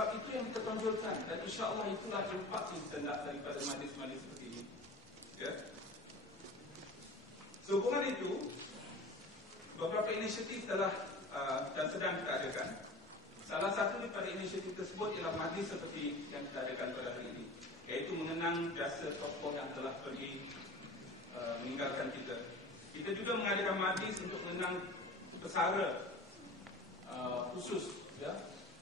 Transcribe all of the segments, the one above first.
Sebab itu yang kita tonjolkan, dan insya-Allah itulah impak yang kita nak daripada majlis-majlis seperti ini. Ya. Sehubungan itu, beberapa inisiatif telah dan sedang kita adakan. Salah satu daripada inisiatif tersebut ialah majlis seperti yang kita adakan pada hari ini, iaitu mengenang jasa tokoh yang telah pergi meninggalkan kita. Kita juga mengadakan majlis untuk mengenang pesara khusus, ya.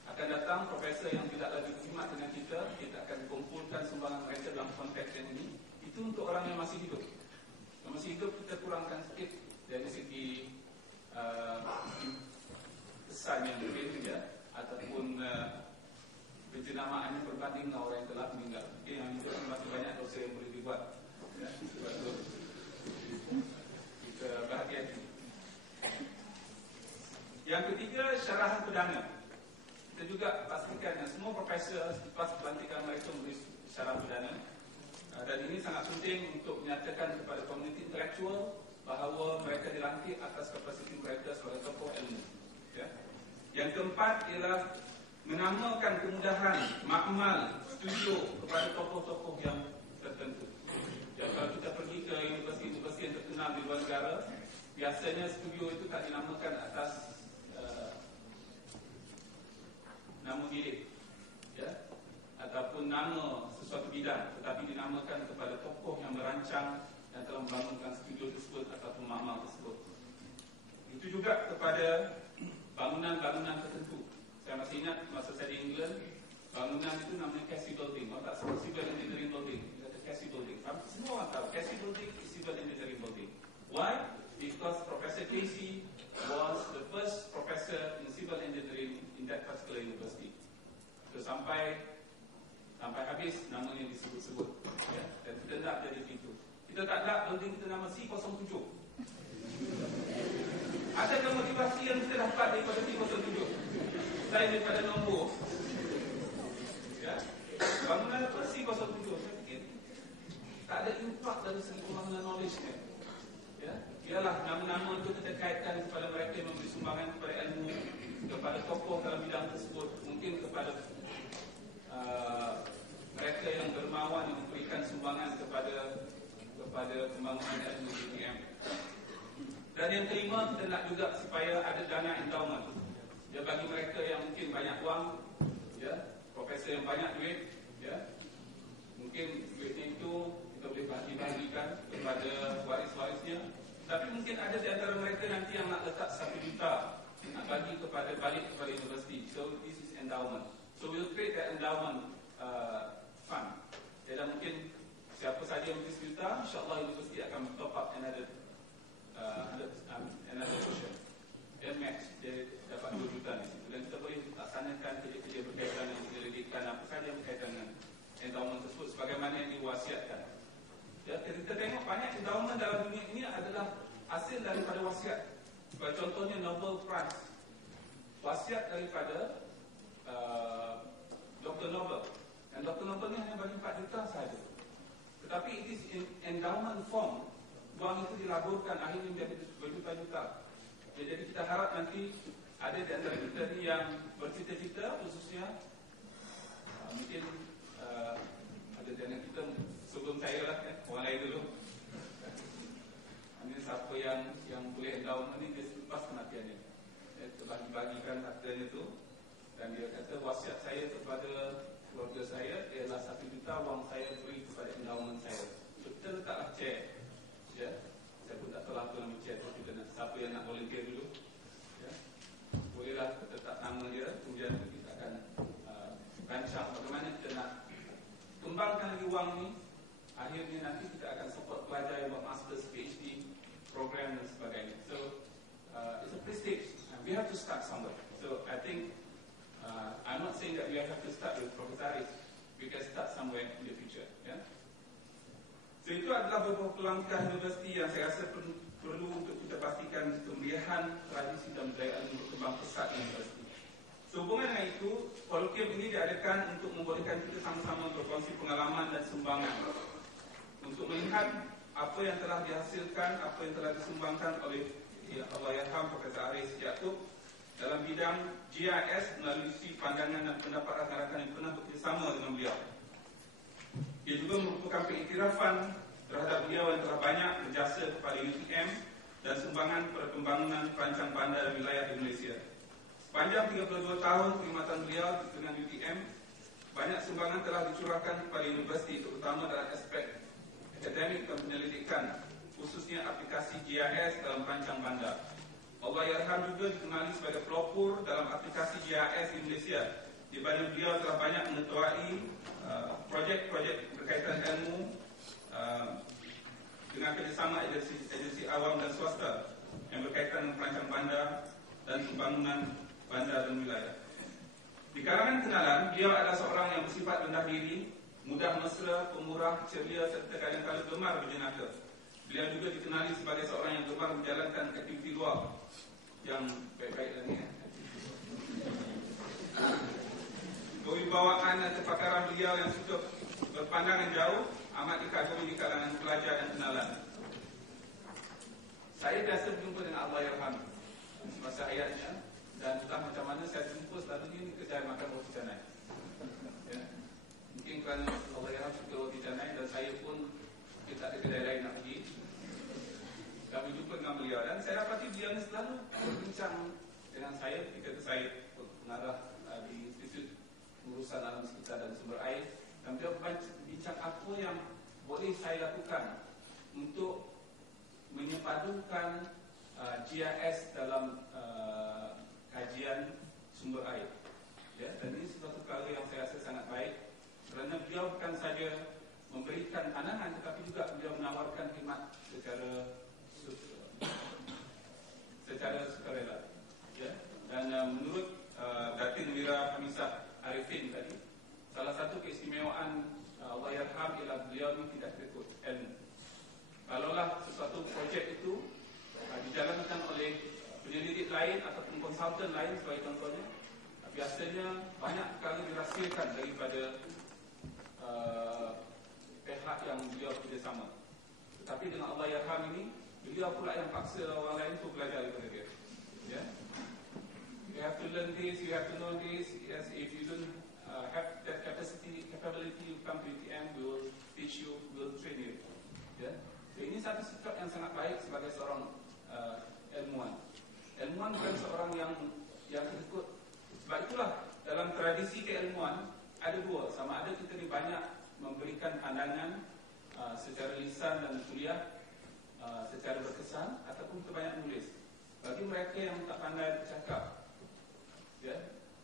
Akan datang profesor yang tidak lagi berkhidmat dengan kita. Kita akan kumpulkan sumbangan mereka dalam konteks yang ini. Itu untuk orang yang masih hidup. Yang masih hidup kita kurangkan sikit dari segi kesan yang berbeza, ya, ataupun penjenamaannya berbanding dengan orang yang telah meninggal. Yang hidup masih banyak dosa yang boleh dibuat, ya. Sebab itu kita berhati-hati. Yang ketiga, syarahan perdana. Kita juga pastikan yang semua profesor selepas pelantikan mereka memberi syarahan perdana. Dan ini sangat penting untuk menyatakan kepada komuniti intelektual bahawa mereka dilantik atas kapasiti mereka sebagai tokoh ilmu. Ya. Yang keempat ialah menamakan kemudahan makmal studio kepada tokoh-tokoh yang tertentu. Ya, kalau kita pergi ke universiti-universiti yang terkenal di luar negara, biasanya studio itu tak dinamakan atas nama bilik, ya, ataupun nama sesuatu bidang, tetapi dinamakan kepada tokoh yang merancang dan telah membangunkan studio tersebut ataupun makmal tersebut. Itu juga kepada bangunan-bangunan tertentu. Saya masih ingat masa saya di England, bangunan itu namanya Casey Building, tak sebut Civil Engineering Building, kata Casey Building. Semua orang tahu Casey Building is Civil Engineering Building. Why? Because Professor Casey was the first professor in civil engineering in that particular university. So sampai habis namanya disebut-sebut, ya. Dan kita tak jadi itu. Kita tak nak building kita nama C07. Adakah motivasi yang kita dapat daripada C07 selain daripada nombor? Ya. Bangunan apa C07? Saya fikir tak ada impak dari segi pembangunan knowledge ni. Ya, ialah nama-nama itu kita kaitkan kepada mereka yang memberi sumbangan kepada ilmu, kepada tokoh dalam bidang tersebut, mungkin kepada mereka yang dermawan yang memberikan sumbangan kepada pembangunan ilmu UTM. Dan yang kelima, kita nak juga supaya ada dana endowment. Ya, bagi mereka yang mungkin banyak wang, ya, profesor yang banyak duit, ya, mungkin duitnya itu kita boleh bagi-bagikan kepada waris-warisnya. Tapi mungkin ada di antara mereka nanti yang nak letak 1 juta nak bagi balik kepada universiti. So this is endowment. So we'll create that endowment fund. Dan mungkin siapa saja yang beri 1 juta, insyaAllah universiti akan top up another portion. Dia match, dia dapat 2 juta di situ. Dan kita boleh laksanakan kerja-kerja berkaitan yang penyelidikan apa saja yang berkaitan dengan endowment tersebut sebagaimana yang diwasiatkan. Ya, kita tengok banyak endowment dalam dunia ini adalah hasil daripada wasiat. Sebagai contohnya Nobel Prize, wasiat daripada Dr. Nobel. Dan Dr. Nobel ni hanya bagi 4 juta sahaja. Tetapi it is in endowment form. Wang itu dilaburkan akhirnya menjadi berjuta-juta. Ya, jadi kita harap nanti ada di antara kita ni yang bercita-cita, khususnya mungkin ada di antara kita sebelum saya lah, orang lain dulu. Ini siapa yang boleh endowment ni, dia selepas kematiannya. Dia bagi-bagikan hartanya itu. Dan dia kata wasiat saya kepada keluarga saya ialah 1 juta wang saya beri kepada endowment saya. So kita letaklah chair. Ya, saya pun tak tahu apa nama chair tu. Kita nak, siapa yang nak volunteer dulu, ya, bolehlah letak nama dia. Kemudian kita akan rancang bagaimana kita nak kembangkan lagi wang ni. Akhirnya nanti kita akan support pelajar yang buat masters, PhD program dan sebagainya. So it's a prestige. We have to start somewhere. So I think I'm not saying that we have to start with Professor Aris. We can start somewhere in the future. Yeah? So itu adalah beberapa langkah universiti yang saya rasa perlu untuk kita pastikan kemeriahan tradisi dan budaya ilmu berkembang pesat di universiti. Sehubungan dengan itu, Kolokium ini diadakan untuk membolehkan kita sama-sama berkongsi pengalaman dan sumbangan untuk melihat apa yang telah dihasilkan, apa yang telah disumbangkan oleh Allahyarham Profesor Aris Yaakob dalam bidang GIS melalui pandangan dan pendapat rakan-rakan yang pernah bekerjasama dengan beliau. Ia juga merupakan pengiktirafan terhadap beliau yang telah banyak berjasa kepada UTM dan sumbangan pada pembangunan perancang bandar wilayah di Malaysia. Sepanjang 32 tahun perkhidmatan beliau dengan UTM, banyak sumbangan telah dicurahkan kepada universiti, terutama dalam aspek akademik dan penyelidikan, khususnya aplikasi GIS dalam perancang bandar. Allahyarham juga dikenali sebagai pelopor dalam aplikasi GIS di Malaysia, di mana beliau telah banyak mengetuai projek-projek berkaitan ilmu dengan kerjasama agensi awam dan swasta yang berkaitan dengan perancang bandar dan pembangunan bandar dan wilayah. Di kalangan kenalan, beliau adalah seorang yang bersifat rendah diri, mudah mesra, pemurah, ceria serta kadang-kadang gemar berjenaka. Beliau juga dikenali sebagai seorang yang gemar menjalankan aktiviti luar yang baik-baik dan kewibawaan dan kepakaran beliau yang suka berpandangan jauh amat dikagumi di kalangan pelajar dan kenalan. Saya biasa berjumpa dengan Allahyarham semasa hayatnya, dan entah macam mana saya jumpa selalu ini kedai makan roti canai. Ya. Mungkin kerana Allahyarham suka roti canai dan saya pun tak ada kedai lain nak pergi. Kami jumpa dengan beliau dan saya dapati beliau ni selalu berbincang dengan saya ketika saya pengarah di Institut Urusan Alam Sekitar dan Sumber Air, dan beliau berbincang apa yang boleh saya lakukan untuk menyepadukan GIS dalam kajian sumber air. Ya, dan ini sesuatu perkara yang saya rasa sangat baik kerana beliau bukan saja memberikan pandangan, tetapi juga beliau menawarkan khidmat secara sukarela. Ya, dan menurut Datin Wira Hamisah Arifin tadi, salah satu keistimewaan Allahyarham ialah beliau ini tidak takut ilmu. Kalaulah sesuatu projek itu dijalankan oleh penyelidik lain ataupun konsultan lain sebagai contohnya, biasanya banyak kali dirahsiakan daripada pihak yang beliau kerjasama. Tetapi dengan Allahyarham ini, beliau pula yang paksa orang lain untuk belajar daripada dia. Ya? You have to learn this, you have to know this. Yes, if you don't have that capability, you come to UTM, we will teach you, we will train you. Ya? So, ini satu sikap yang sangat baik sebagai seorang ilmuwan. Ilmuwan bukan seorang yang ikut. Sebab itulah dalam tradisi keilmuan ada dua, sama ada kita ni banyak memberikan pandangan secara lisan dan kuliah, secara berkesan, ataupun kita banyak menulis. Bagi mereka yang tak pandai bercakap, ya,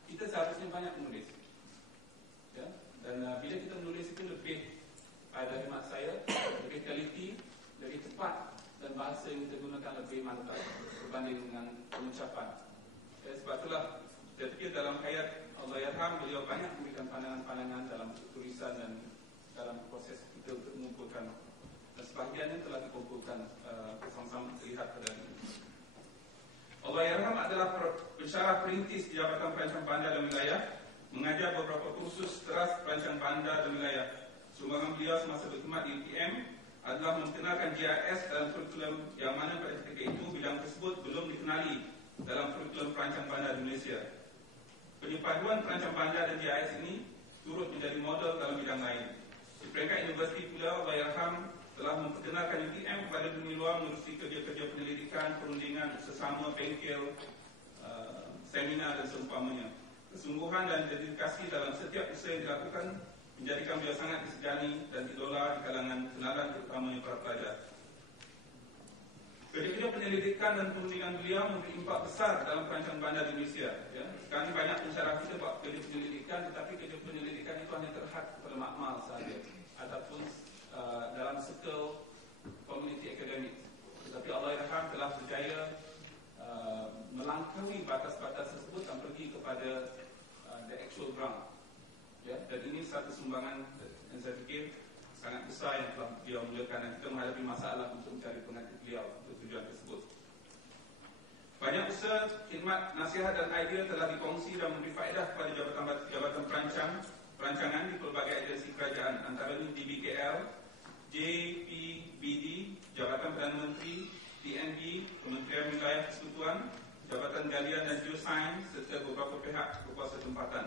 kita seharusnya banyak menulis. Ya, dan bila kita menulis itu lebih, pada khidmat saya, lebih teliti, lebih tepat, dan bahasa yang kita gunakan lebih mantap berbanding dengan pengucapan. Ya, sebab itulah saya fikir dalam hayat Allahyarham, beliau banyak memberikan pandangan-pandangan dalam tulisan dan dalam proses kita untuk mengumpulkan, dan sebahagiannya telah dikumpulkan bersama-sama terlihat pada ini. Allahyarham adalah pensyarah perintis di Jabatan Perancang Bandar dan Wilayah, mengajar beberapa kursus teras perancang bandar dan wilayah. Sumbangan beliau semasa berkhidmat di UTM adalah memperkenalkan GIS dalam kurikulum yang mana pada ketika itu bidang tersebut belum dikenali dalam kurikulum perancang bandar di Malaysia. Penyepaduan perancang bandar dan GIS ini turut menjadi model dalam bidang lain. Di peringkat universiti pula, Allahyarham telah memperkenalkan UTM kepada dunia luar menerusi kerja-kerja penyelidikan, perundingan, sesama bengkel, seminar dan seumpamanya. Kesungguhan dan dedikasi dalam setiap usaha yang dilakukan menjadikan beliau sangat disegani dan idola di kalangan kenalan, terutamanya para pelajar. Kerja-kerja penyelidikan dan perundingan beliau memberi impak besar dalam perancang bandar di Malaysia. Ya. Sekarang banyak pensyarah kita buat kerja penyelidikan, tetapi kerja penyelidikan itu hanya terhad kepada makmal sahaja ataupun dalam circle komuniti akademik. Tetapi Allahyarham telah berjaya melangkaui batas-batas tersebut dan pergi kepada the actual ground. Ya, dan ini satu sumbangan yang saya fikir sangat besar yang telah beliau mulakan, dan kita menghadapi masalah untuk mencari pengganti beliau untuk tujuan tersebut. Banyak usaha, khidmat, nasihat dan idea telah dikongsi dan memberi faedah kepada jabatan perancangan di pelbagai agensi kerajaan, antara ini DBKL, JPBD, Jabatan Perdana Menteri, TNB, Kementerian Wilayah Persekutuan, Jabatan Galian dan Geosains serta beberapa pihak berkuasa tempatan.